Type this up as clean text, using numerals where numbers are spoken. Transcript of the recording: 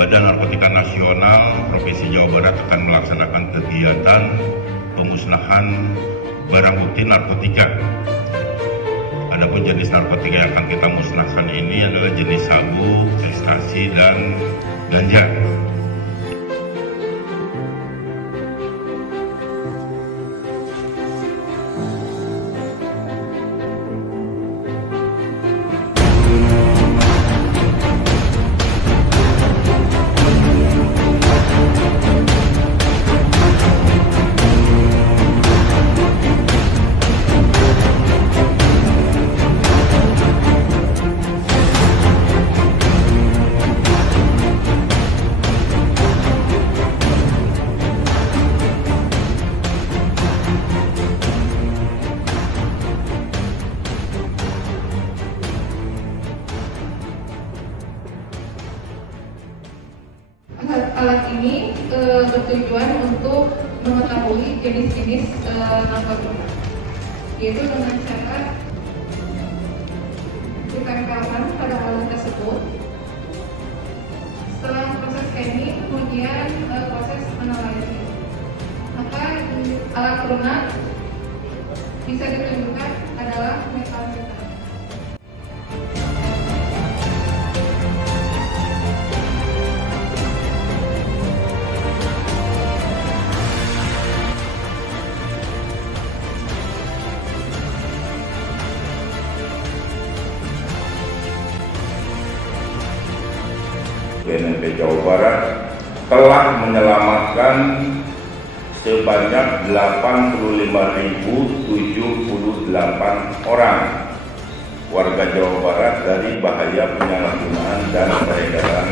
Badan Narkotika Nasional Provinsi Jawa Barat akan melaksanakan kegiatan pemusnahan barang bukti narkotika. Adapun jenis narkotika yang akan kita musnahkan ini adalah jenis sabu, ekstasi, dan ganja. Alat ini bertujuan untuk mengetahui jenis-jenis narkotika, yaitu dengan cara ditempelkan pada alat tersebut. Setelah proses chemi, kemudian proses analisis, maka alat lunak bisa ditunjukkan adalah metamfetamin. BNP Jawa Barat telah menyelamatkan sebanyak 85.078 orang warga Jawa Barat dari bahaya penyalahgunaan dan peredaran